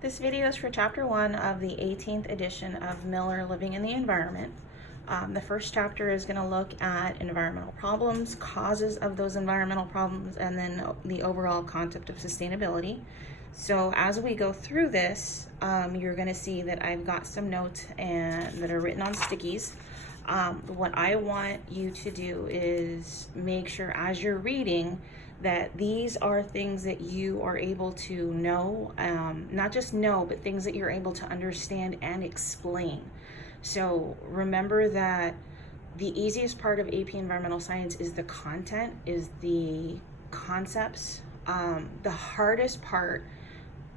This video is for Chapter 1 of the 18th edition of Miller Living in the Environment. The first chapter is going to look at environmental problems, causes of those environmental problems, and then the overall concept of sustainability. So as we go through this, you're going to see that I've got some notes that are written on stickies. What I want you to do is make sure as you're reading that these are things that you are able to know, not just know, but things that you're able to understand and explain. So remember that the easiest part of AP Environmental Science is the content, is the concepts. The hardest part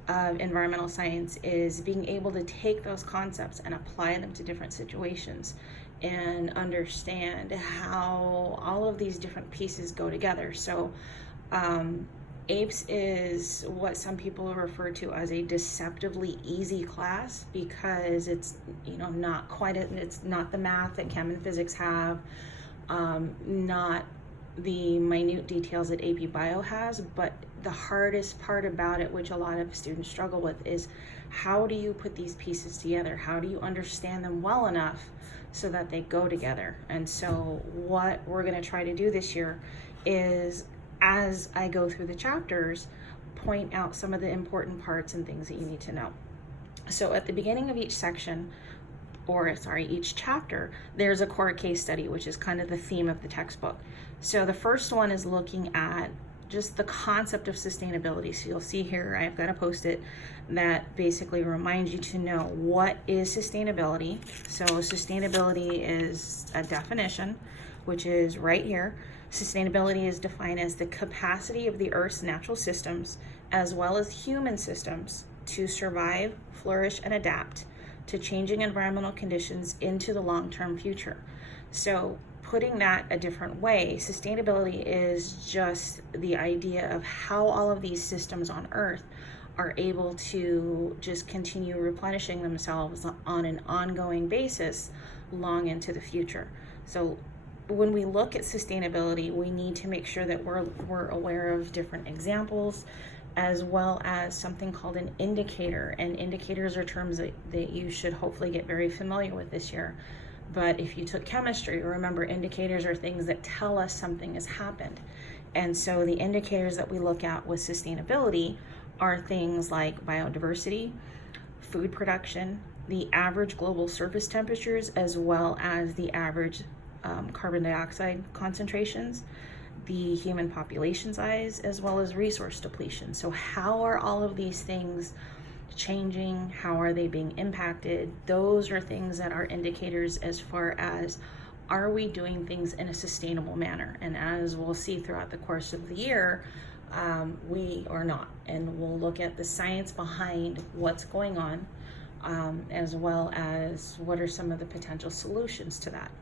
of environmental science is being able to take those concepts and apply them to different situations and understand how all of these different pieces go together. So APES is what some people refer to as a deceptively easy class because it's not quite it's not the math that chem and physics have, not the minute details that AP Bio has, but the hardest part about it, which a lot of students struggle with, is how do you put these pieces together? How do you understand them well enough so that they go together? And so what we're going to try to do this year is, as I go through the chapters, point out some of the important parts and things that you need to know. So at the beginning of each section, each chapter, there's a core case study, which is kind of the theme of the textbook. So the first one is looking at just the concept of sustainability. So you'll see here, I've got a post-it that basically reminds you to know what is sustainability. So sustainability is a definition, which is right here. Sustainability is defined as the capacity of the Earth's natural systems, as well as human systems, to survive, flourish, and adapt to changing environmental conditions into the long-term future. So putting that a different way, sustainability is just the idea of how all of these systems on Earth are able to just continue replenishing themselves on an ongoing basis long into the future. So when we look at sustainability, we need to make sure that we're aware of different examples, as well as something called an indicator. And indicators are terms that you should hopefully get very familiar with this year. But if you took chemistry, remember indicators are things that tell us something has happened. And so the indicators that we look at with sustainability are things like biodiversity, food production, the average global surface temperatures, as well as the average carbon dioxide concentrations, the human population size, as well as resource depletion. So how are all of these things changing? How are they being impacted? Those are things that are indicators as far as, are we doing things in a sustainable manner? And as we'll see throughout the course of the year, we are not. And we'll look at the science behind what's going on, as well as what are some of the potential solutions to that.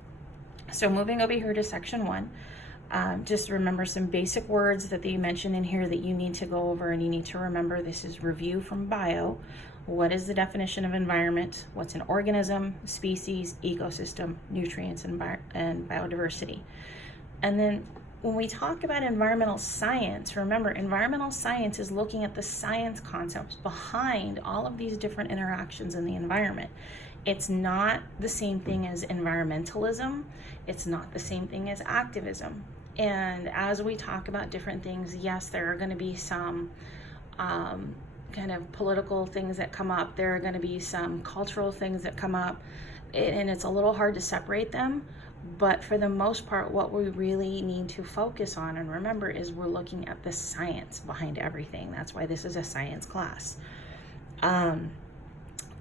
So moving over here to section 1, just remember some basic words that they mention in here that you need to go over and you need to remember. This is review from bio. What is the definition of environment? What's an organism, species, ecosystem, nutrients, and biodiversity? And then when we talk about environmental science, remember, environmental science is looking at the science concepts behind all of these different interactions in the environment. It's not the same thing as environmentalism. It's not the same thing as activism. And as we talk about different things, yes, there are going to be some kind of political things that come up. There are going to be some cultural things that come up. And it's a little hard to separate them. But for the most part, what we really need to focus on and remember is we're looking at the science behind everything. That's why this is a science class.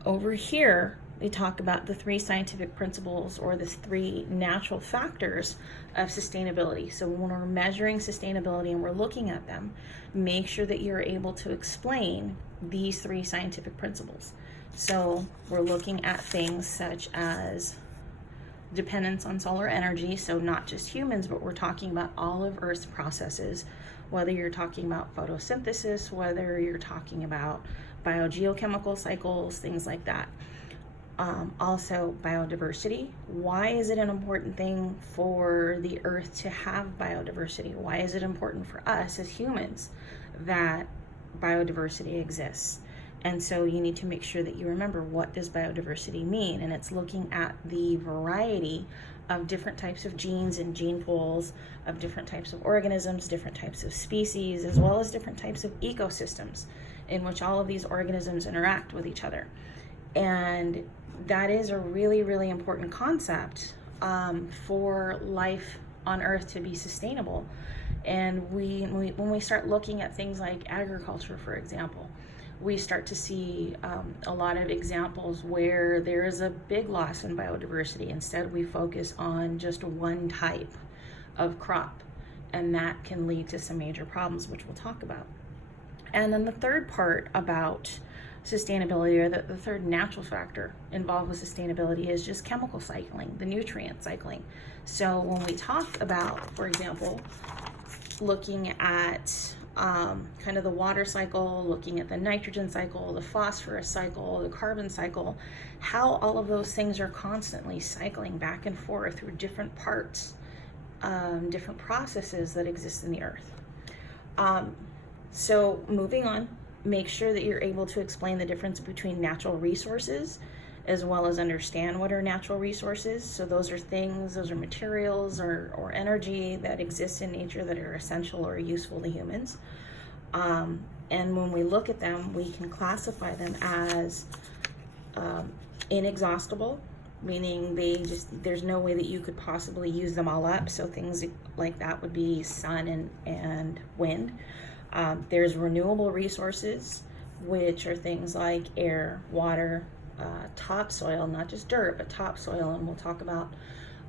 Over here, they talk about the 3 scientific principles, or the 3 natural factors of sustainability. So when we're measuring sustainability and we're looking at them, make sure that you're able to explain these 3 scientific principles. So we're looking at things such as dependence on solar energy, so not just humans, but we're talking about all of Earth's processes, whether you're talking about photosynthesis, whether you're talking about biogeochemical cycles, things like that. Also biodiversity. Why is it an important thing for the Earth to have biodiversity? Why is it important for us as humans that biodiversity exists? And so you need to make sure that you remember, what does biodiversity mean? And it's looking at the variety of different types of genes and gene pools of different types of organisms, different types of species, as well as different types of ecosystems in which all of these organisms interact with each other. And that is a really, really important concept for life on Earth to be sustainable. And when we start looking at things like agriculture, for example, we start to see a lot of examples where there is a big loss in biodiversity. Instead, we focus on just one type of crop, and that can lead to some major problems, which we'll talk about. And then the third part about sustainability, or the third natural factor involved with sustainability, is just chemical cycling, the nutrient cycling. So when we talk about, for example, looking at kind of the water cycle, looking at the nitrogen cycle, the phosphorus cycle, the carbon cycle, how all of those things are constantly cycling back and forth through different parts, different processes that exist in the earth. So moving on, make sure that you're able to explain the difference between natural resources, as well as understand what are natural resources. So those are things, those are materials or energy that exist in nature that are essential or useful to humans. And when we look at them, we can classify them as inexhaustible, meaning there's no way that you could possibly use them all up. So things like that would be sun and wind. There's renewable resources, which are things like air, water, topsoil, not just dirt, but topsoil, and we'll talk about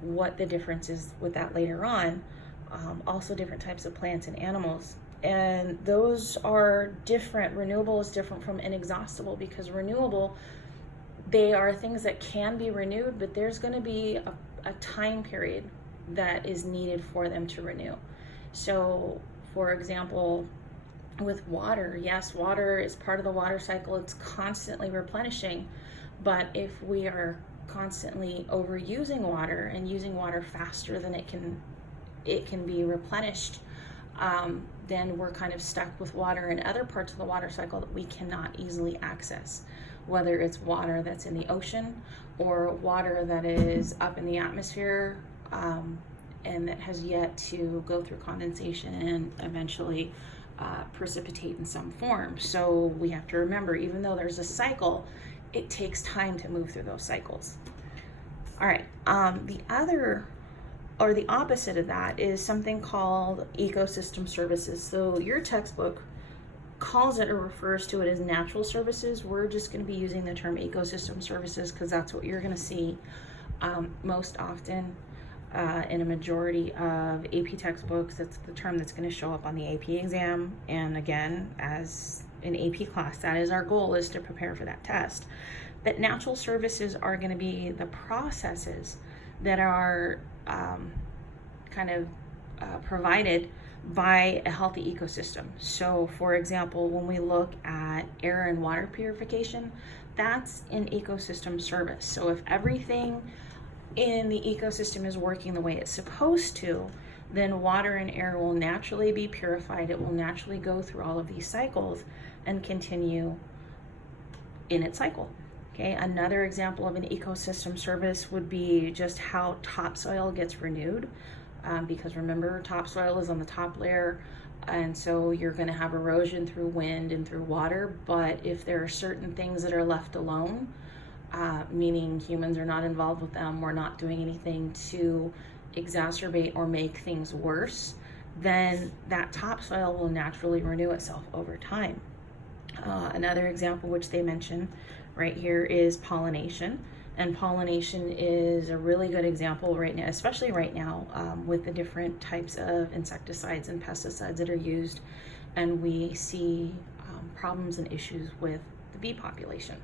what the difference is with that later on. Also different types of plants and animals. And those are different. Renewable is different from inexhaustible, because renewable, they are things that can be renewed, but there's going to be a time period that is needed for them to renew. So, for example, with water, yes, water is part of the water cycle. It's constantly replenishing. But if we are constantly overusing water and using water faster than it can be replenished, then we're kind of stuck with water in other parts of the water cycle that we cannot easily access, whether it's water that's in the ocean or water that is up in the atmosphere and that has yet to go through condensation and eventually precipitate in some form. So we have to remember, even though there's a cycle, it takes time to move through those cycles. All right, the opposite of that is something called ecosystem services. So your textbook calls it or refers to it as natural services. We're just going to be using the term ecosystem services because that's what you're going to see most often in a majority of AP textbooks. That's the term that's going to show up on the AP exam. And again, as an AP class, that is our goal, is to prepare for that test. But natural services are going to be the processes that are provided by a healthy ecosystem. So for example, when we look at air and water purification, that's an ecosystem service. So if everything in the ecosystem is working the way it's supposed to, then water and air will naturally be purified. It will naturally go through all of these cycles and continue in its cycle. Okay, another example of an ecosystem service would be just how topsoil gets renewed. Because remember, topsoil is on the top layer, and so you're going to have erosion through wind and through water. But if there are certain things that are left alone, meaning humans are not involved with them, we're not doing anything to exacerbate or make things worse, then that topsoil will naturally renew itself over time. Another example which they mention right here is pollination. And pollination is a really good example right now, especially right now, with the different types of insecticides and pesticides that are used. And we see problems and issues with the bee population.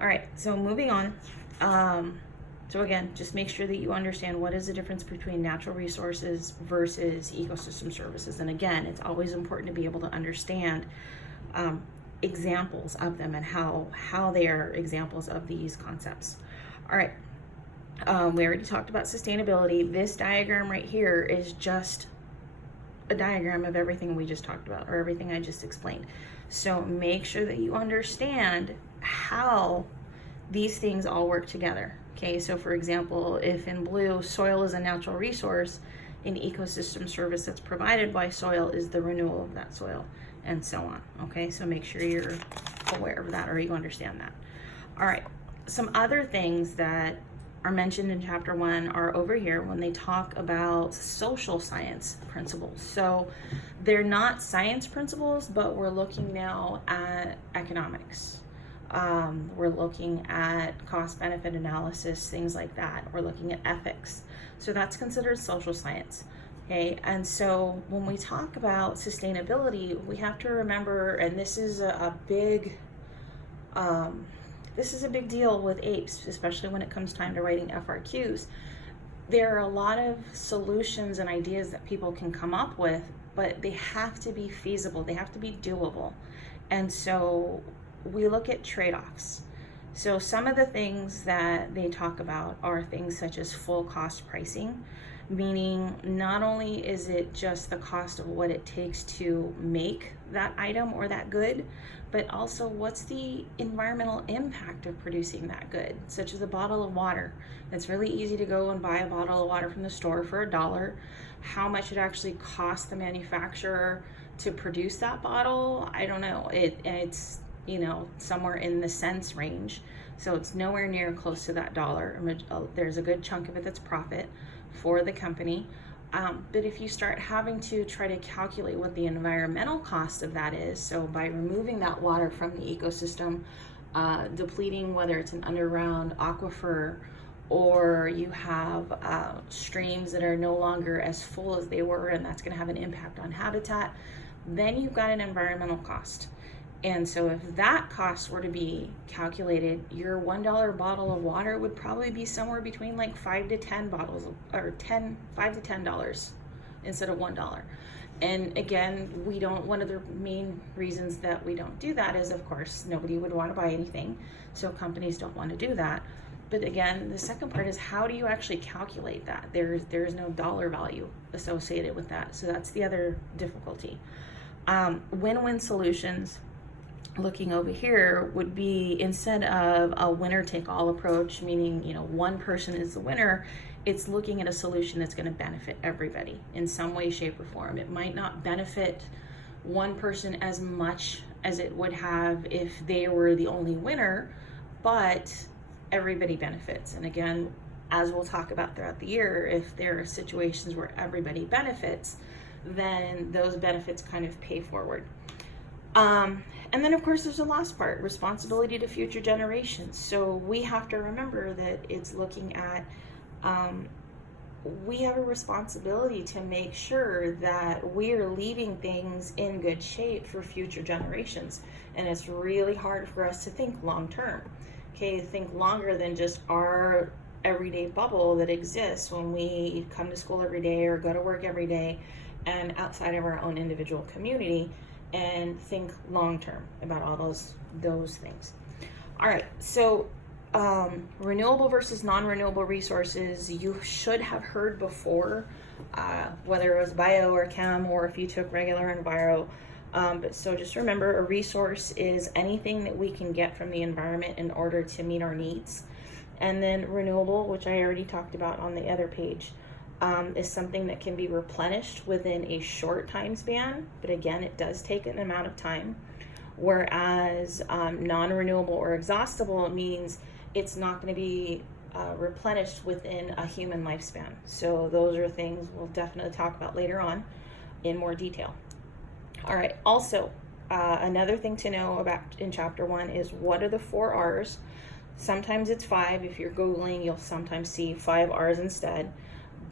All right, so moving on. So again, just make sure that you understand what is the difference between natural resources versus ecosystem services. And again, it's always important to be able to understand examples of them and how they are examples of these concepts. All right, we already talked about sustainability. This diagram right here is just a diagram of everything we just talked about, or everything I just explained. So make sure that you understand how these things all work together. Okay, so for example, if in blue, soil is a natural resource, an ecosystem service that's provided by soil is the renewal of that soil, and so on. Okay, so make sure you're aware of that, or you understand that. All right, some other things that are mentioned in chapter 1 are over here when they talk about social science principles. So they're not science principles, but we're looking now at economics. We're looking at cost-benefit analysis, things like that. We're looking at ethics. So that's considered social science. Okay, and so when we talk about sustainability, we have to remember, and this is a big deal with APES, especially when it comes time to writing FRQs. There are a lot of solutions and ideas that people can come up with, but they have to be feasible. They have to be doable. And so we look at trade-offs. So some of the things that they talk about are things such as full cost pricing, meaning not only is it just the cost of what it takes to make that item or that good, but also what's the environmental impact of producing that good, such as a bottle of water. It's really easy to go and buy a bottle of water from the store for $1. How much it actually costs the manufacturer to produce that bottle, I don't know. It's somewhere in the cents range. So it's nowhere near close to that $1. There's a good chunk of it that's profit for the company. But if you start having to try to calculate what the environmental cost of that is, so by removing that water from the ecosystem, depleting whether it's an underground aquifer, or you have streams that are no longer as full as they were, and that's going to have an impact on habitat, then you've got an environmental cost. And so if that cost were to be calculated, your $1 bottle of water would probably be somewhere between like 5 to 10 bottles, or $5 to $10 instead of $1. And again, one of the main reasons that we don't do that is, of course, nobody would want to buy anything, so companies don't want to do that. But again, the second part is, how do you actually calculate that? There's no dollar value associated with that, so that's the other difficulty. Win-win solutions, looking over here, would be, instead of a winner-take-all approach, meaning one person is the winner, it's looking at a solution that's going to benefit everybody in some way, shape, or form. It might not benefit one person as much as it would have if they were the only winner, but everybody benefits. And again, as we'll talk about throughout the year, if there are situations where everybody benefits, then those benefits kind of pay forward. And then of course there's the last part, responsibility to future generations. So we have to remember that it's looking at, we have a responsibility to make sure that we're leaving things in good shape for future generations. And it's really hard for us to think long term. Okay, think longer than just our everyday bubble that exists when we come to school every day or go to work every day and outside of our own individual community, and think long term about all those things. All right, so renewable versus non-renewable resources, you should have heard before, whether it was bio or chem, or if you took regular Enviro. But so just remember, a resource is anything that we can get from the environment in order to meet our needs. And then renewable, which I already talked about on the other page, is something that can be replenished within a short time span, but again, it does take an amount of time. Whereas non-renewable or exhaustible means it's not going to be replenished within a human lifespan. So those are things we'll definitely talk about later on in more detail. All right, also another thing to know about in chapter 1 is, what are the 4 R's? Sometimes it's 5. If you're Googling, you'll sometimes see 5 R's instead.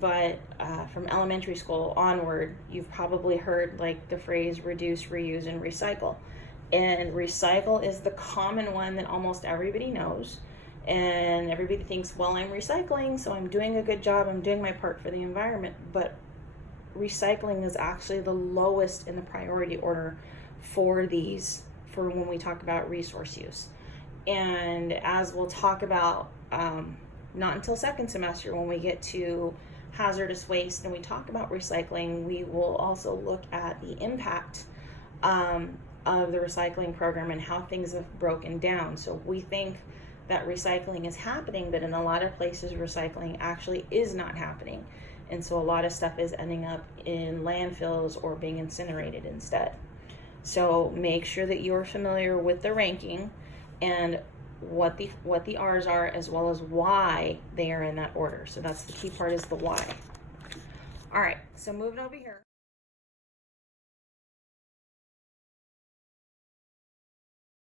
But from elementary school onward, you've probably heard like the phrase reduce, reuse, and recycle. And recycle is the common one that almost everybody knows. And everybody thinks, well, I'm recycling, so I'm doing a good job, I'm doing my part for the environment. But recycling is actually the lowest in the priority order for when we talk about resource use. And as we'll talk about, not until second semester, when we get to hazardous waste and we talk about recycling, we will also look at the impact of the recycling program and how things have broken down. So we think that recycling is happening, but in a lot of places recycling actually is not happening. And so a lot of stuff is ending up in landfills or being incinerated instead. So make sure that you're familiar with the ranking and what the R's are, as well as why they are in that order. So that's the key part, is the why. All right, so moving over here.